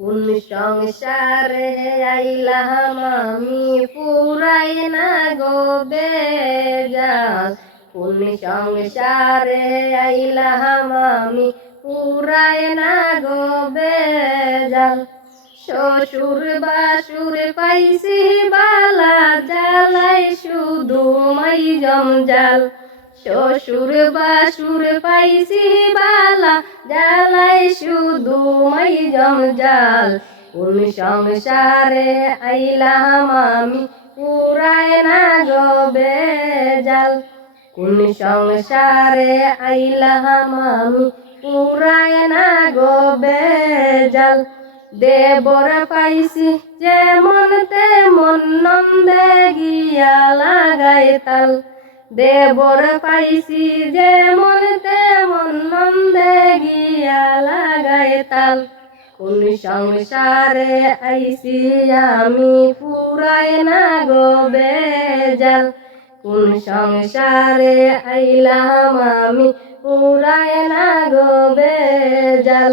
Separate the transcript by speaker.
Speaker 1: কোন সংসারে আইলাম আমি পুরাই না গো বেজাল। কোন সংসারে আইলাম আমি পুরাই না গো বেজাল। শ্বশুর বাসুর পাইছি বালা জালাই শুধু মাই জমজাল শ্বশুর বাসুর পাইছি বালা জ্বালাই শুধু মাই জমজাল কোন সংসারে আইলাম আমি, পুরায় না গো বেজাল কোন সংসারে আইলাম আমি, পুরায় না গো বেজাল দেবর পাইছি যেমন তেমন নন্দে গিয়া লাগাই তাল। দেবর পাইছি যেমন তেমন তাল। কোন সংসারে আইছি আমি পুরাই না গো বেজাল। কোন সংসারে আইলাম আমি পুরাই না গো বেজাল।